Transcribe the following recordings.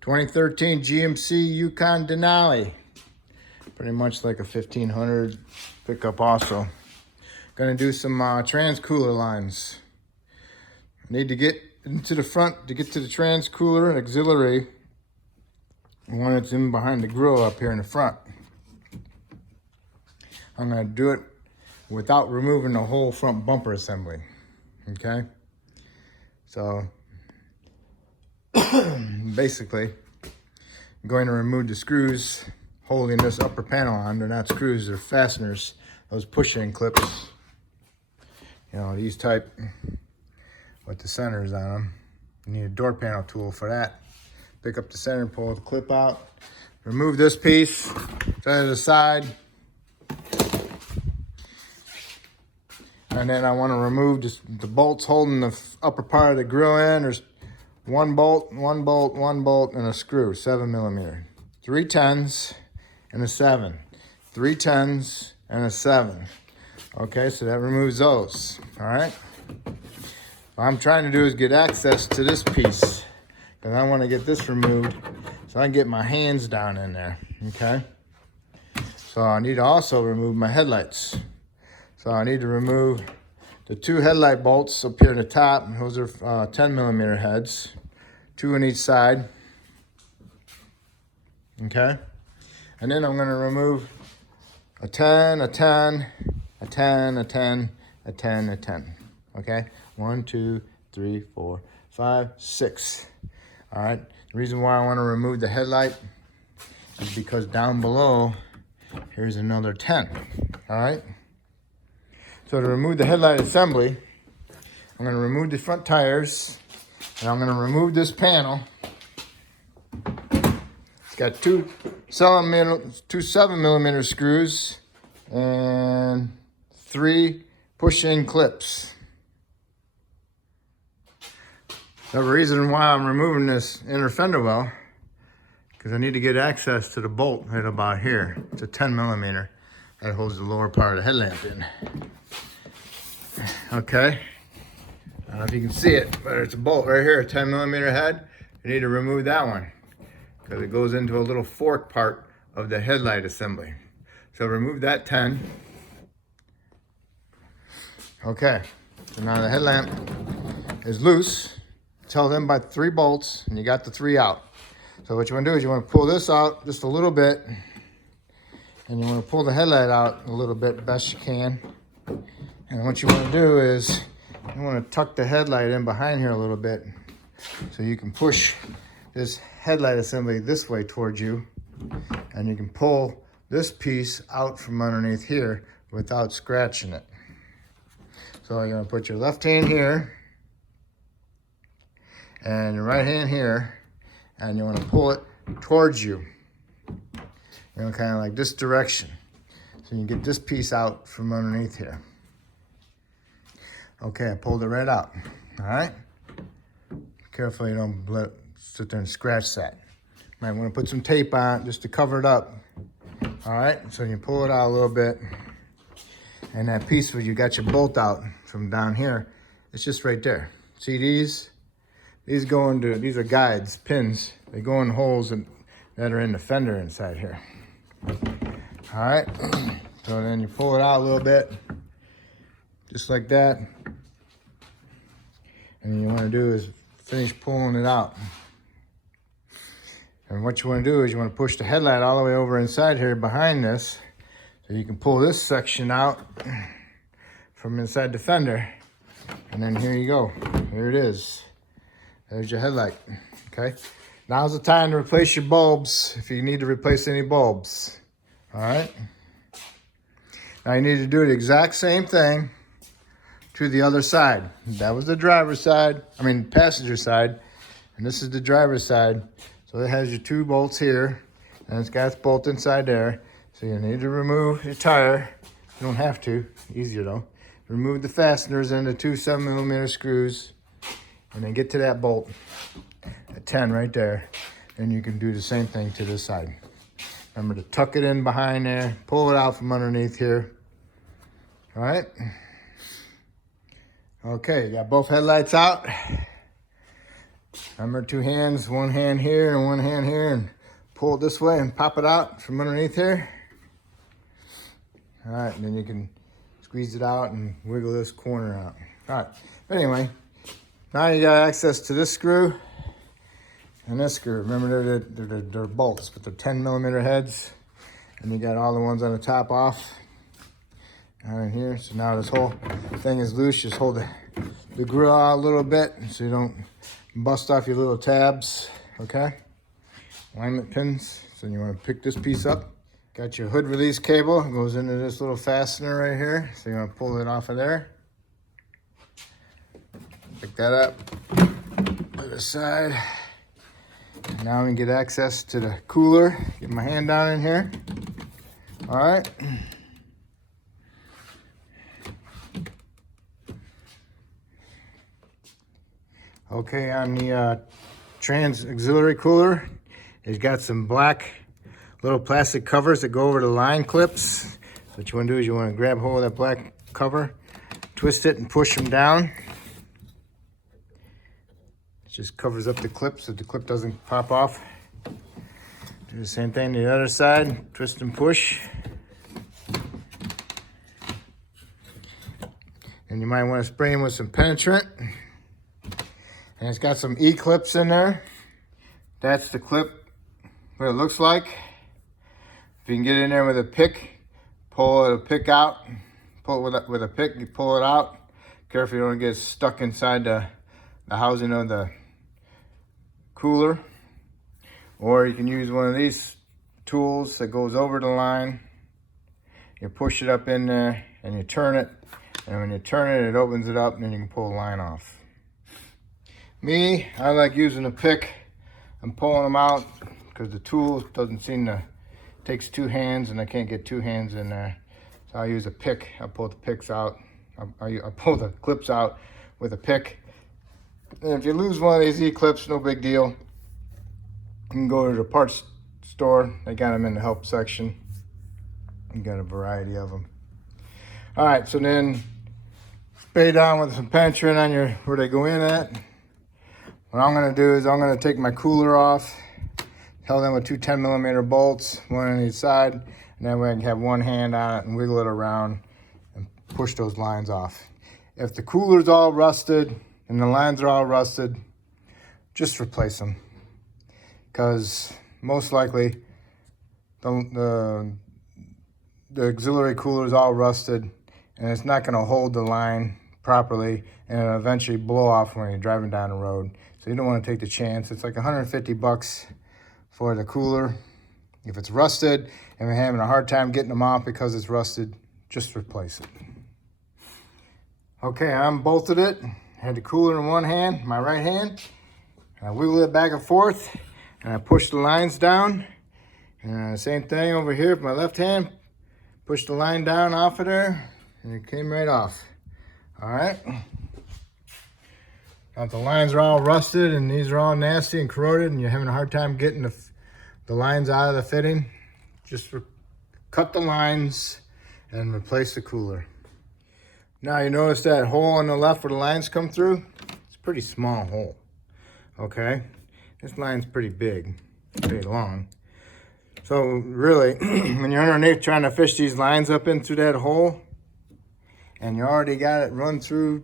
2013 GMC Yukon Denali. Pretty much like a 1500 pickup also. Gonna do some trans cooler lines. Need to get into the front to get to the trans cooler auxiliary. One that's in behind the grill up here in the front. I'm gonna do it without removing the whole front bumper assembly. Okay? So basically, I'm going to remove the screws holding this upper panel on. They're not screws, they're fasteners. Those push-in clips. You know, these type with the centers on them. You need a door panel tool for that. Pick up the center, pull the clip out. Remove this piece, set it aside. And then I want to remove just the bolts holding the upper part of the grill in. There's one bolt, and a screw, 7mm. 3 10s and a 7. 3 10s and a 7. Okay, so that removes those, all right? What I'm trying to do is get access to this piece because I want to get this removed so I can get my hands down in there, okay? So I need to also remove my headlights. So I need to remove the 2 headlight bolts up here at the top. Those are 10mm heads, 2 on each side. Okay? And then I'm going to remove a 10, a 10, a 10, a 10, a 10, a 10. Okay? 1, 2, 3, 4, 5, 6. All right? The reason why I want to remove the headlight is because down below, here's another 10. All right? So to remove the headlight assembly, I'm going to remove the front tires, and I'm going to remove this panel. It's got two 7mm screws and 3 push-in clips. The reason why I'm removing this inner fender well, because I need to get access to the bolt right about here. It's a 10mm that holds the lower part of the headlamp in. Okay, I don't know if you can see it, but it's a bolt right here, a 10mm head. You need to remove that one because it goes into a little fork part of the headlight assembly. So remove that 10. Okay, so now the headlamp is loose. It's held in by 3 bolts, and you got the 3 out. So what you want to do is you want to pull this out just a little bit, and you want to pull the headlight out a little bit best you can. And what you want to do is you want to tuck the headlight in behind here a little bit so you can push this headlight assembly this way towards you, and you can pull this piece out from underneath here without scratching it. So you're going to put your left hand here and your right hand here, and you want to pull it towards you, you know, kind of like this direction, so you can get this piece out from underneath here. Okay, I pulled it right out. All right? Careful you don't sit there and scratch that. Might want to put some tape on it just to cover it up. All right, so you pull it out a little bit, and that piece where you got your bolt out from down here, it's just right there. See these? These go into, these are guides, pins. They go in holes that are in the fender inside here. All right, so then you pull it out a little bit, just like that. And you want to do is finish pulling it out. And what you want to do is you want to push the headlight all the way over inside here behind this, so you can pull this section out from inside the fender. And then here you go. Here it is. There's your headlight. Okay. Now's the time to replace your bulbs if you need to replace any bulbs. All right. Now you need to do the exact same thing to the other side. That was the driver's side, passenger side, and this is the driver's side. So it has your 2 bolts here, and it's got its bolt inside there. So you need to remove your tire. You don't have to, easier though. Remove the fasteners and the 2 7mm screws, and then get to that bolt at 10 right there. And you can do the same thing to this side. Remember to tuck it in behind there, pull it out from underneath here. All right. Okay, you got both headlights out. Remember, 2 hands, 1 hand here and 1 hand here, and pull it this way and pop it out from underneath here. All right, and then you can squeeze it out and wiggle this corner out. All right, but anyway, now you got access to this screw and this screw. Remember, they're bolts, but they're 10mm heads, and you got all the ones on the top off down in here. So now this whole thing is loose. Just hold the grill out a little bit so you don't bust off your little tabs, okay? Alignment pins. So you want to pick this piece up. Got your hood release cable. It goes into this little fastener right here. So you want to pull it off of there. Pick that up. Put it aside. Now we can get access to the cooler. Get my hand down in here. All right. Okay, on the trans auxiliary cooler, it's got some black little plastic covers that go over the line clips. What you want to do is you want to grab hold of that black cover, twist it and push them down. It just covers up the clip so the clip doesn't pop off. Do the same thing to the other side, twist and push. And you might want to spray them with some penetrant. And it's got some E-clips in there. That's the clip, what it looks like. If you can get in there with a pick, pull the pick out. Pull it with a pick, you pull it out. Careful you don't get stuck inside the housing of the cooler. Or you can use one of these tools that goes over the line. You push it up in there and you turn it. And when you turn it, it opens it up and then you can pull the line off. Me, I like using a pick and pulling them out because the tool doesn't seem to, takes 2 hands and I can't get 2 hands in there. So I use a pick. I pull the picks out. I pull the clips out with a pick. And if you lose one of these E-clips, no big deal. You can go to the parts store. They got them in the help section. You got a variety of them. All right, so then spray down with some penetrant on your, where they go in at. What I'm gonna do is I'm gonna take my cooler off, held in with 2 10mm bolts, 1 on each side, and that way I can have 1 hand on it and wiggle it around and push those lines off. If the cooler's all rusted and the lines are all rusted, just replace them. Because most likely the auxiliary cooler is all rusted and it's not gonna hold the line properly and it'll eventually blow off when you're driving down the road. So you don't want to take the chance. It's like 150 bucks for the cooler. If it's rusted and we're having a hard time getting them off because it's rusted, just replace it. Okay, I unbolted it. I had the cooler in one hand, my right hand. I wiggle it back and forth and I push the lines down. And same thing over here with my left hand. Push the line down off of there and it came right off. All right. Now if the lines are all rusted and these are all nasty and corroded and you're having a hard time getting the lines out of the fitting, just cut the lines and replace the cooler. Now you notice that hole on the left where the lines come through? It's a pretty small hole, okay? This line's pretty big, pretty long. So really, when you're underneath trying to fish these lines up into that hole, and you already got it run through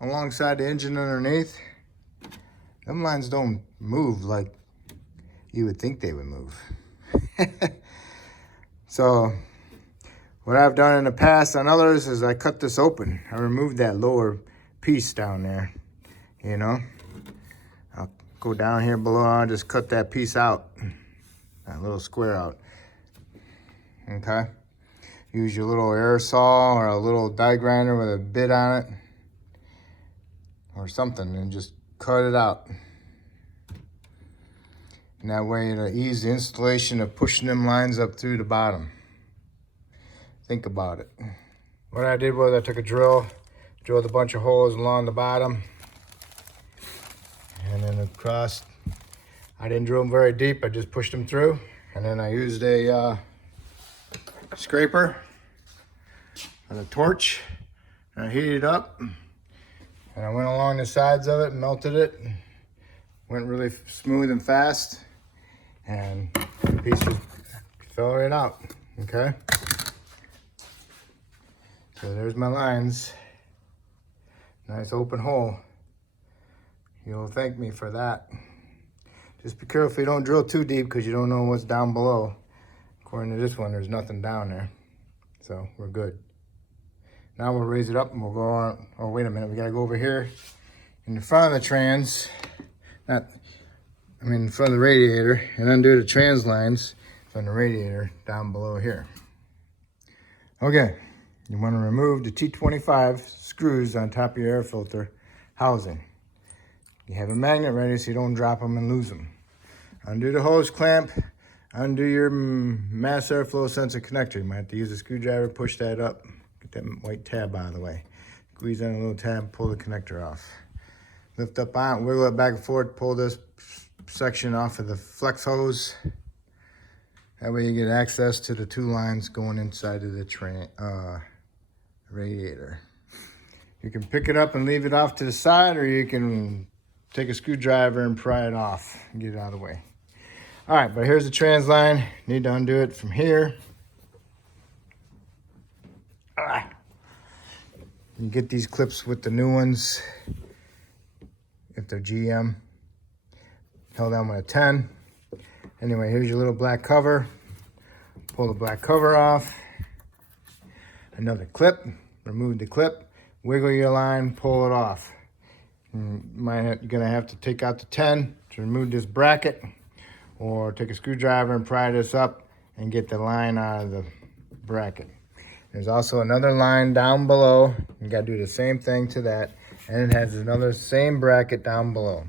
alongside the engine underneath, them lines don't move like you would think they would move. So what I've done in the past on others is I cut this open. I removed that lower piece down there, you know. I'll go down here below, I'll just cut that piece out, that little square out, okay? Use your little aerosol or a little die grinder with a bit on it or something and just cut it out. And that way it'll ease the installation of pushing them lines up through the bottom. Think about it. What I did was I took a drill, drilled a bunch of holes along the bottom and then across. I didn't drill them very deep, I just pushed them through. And then I used a scraper and a torch and I heated it up and I went along the sides of it and melted it, went really smooth and fast, and the piece just fell right out, okay? So there's my lines. Nice open hole. You'll thank me for that. Just be careful you don't drill too deep because you don't know what's down below. According to this one, there's nothing down there. So we're good. Now we'll raise it up and we'll go on. Oh, wait a minute. We got to go over here in the front of the trans. In front of the radiator, and undo the trans lines from the radiator down below here. Okay. You want to remove the T25 screws on top of your air filter housing. You have a magnet ready so you don't drop them and lose them. Undo the hose clamp, undo your mass airflow sensor connector. You might have to use a screwdriver, push that up, get that white tab out of the way. Squeeze on a little tab, pull the connector off. Lift up on, wiggle it back and forth, pull this section off of the flex hose. That way you get access to the two lines going inside of the radiator. You can pick it up and leave it off to the side, or you can take a screwdriver and pry it off and get it out of the way. All right, but here's the trans line. Need to undo it from here. You get these clips with the new ones, if they're GM, held down with a 10. Anyway, here's your little black cover. Pull the black cover off. Another clip, remove the clip, wiggle your line, pull it off. You're gonna have to take out the 10 to remove this bracket, or take a screwdriver and pry this up and get the line out of the bracket. There's also another line down below. You gotta do the same thing to that, and it has another same bracket down below.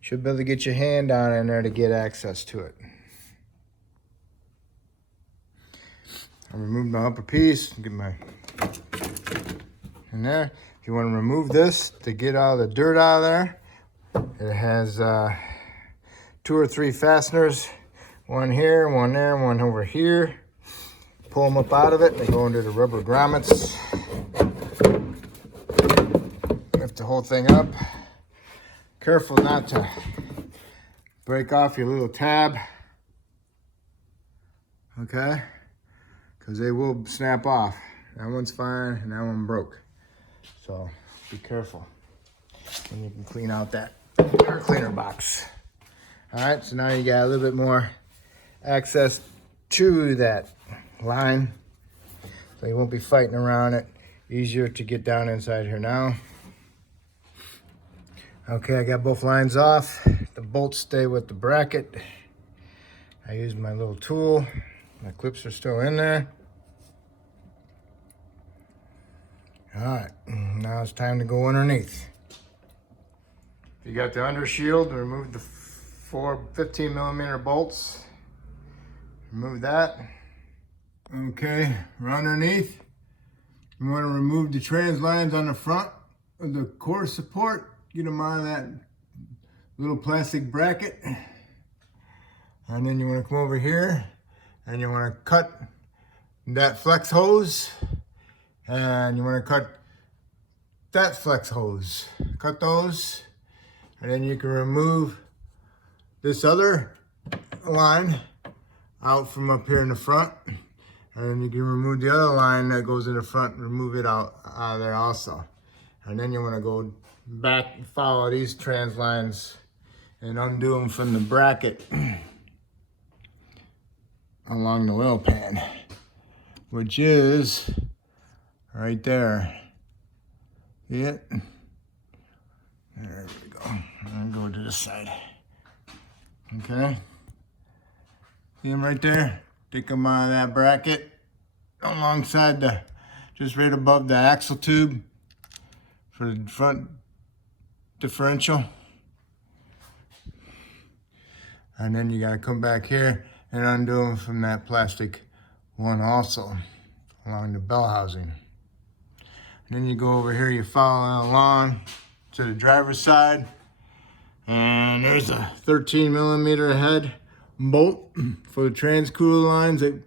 Should be able to get your hand down in there to get access to it. I removed my upper piece, get my in there. If you want to remove this to get all the dirt out of there, it has 2 or 3 fasteners, one here, one there, one over here. Pull them up out of it, they go into the rubber grommets. Lift the whole thing up. Careful not to break off your little tab, okay? Because they will snap off. That one's fine and that one broke. So be careful. And you can clean out that air cleaner box. All right, so now you got a little bit more access to that line. So you won't be fighting around it. Easier to get down inside here now. Okay, I got both lines off. The bolts stay with the bracket. I used my little tool. My clips are still in there. All right, now it's time to go underneath. You got the under shield, remove the 4 15mm bolts. Remove that. Okay, we're underneath. You want to remove the trans lines on the front of the core support. Get them out of that little plastic bracket. And then you want to come over here and you want to cut that flex hose. And you want to cut that flex hose. Cut those. And then you can remove this other line out from up here in the front. And then you can remove the other line that goes in the front, remove it out of there also. And then you want to go back and follow these trans lines and undo them from the bracket along the oil pan, which is right there. See it? There we go. I'm gonna go to this side. Okay. See them right there? Take them out of that bracket alongside the, just right above the axle tube for the front differential. And then you gotta come back here and undo them from that plastic one also along the bell housing. And then you go over here, you follow along to the driver's side, and there's a 13mm head bolt for the trans cooler lines that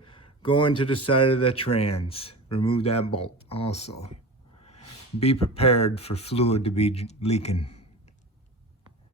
go into the side of the trans. Remove that bolt also. Be prepared for fluid to be leaking.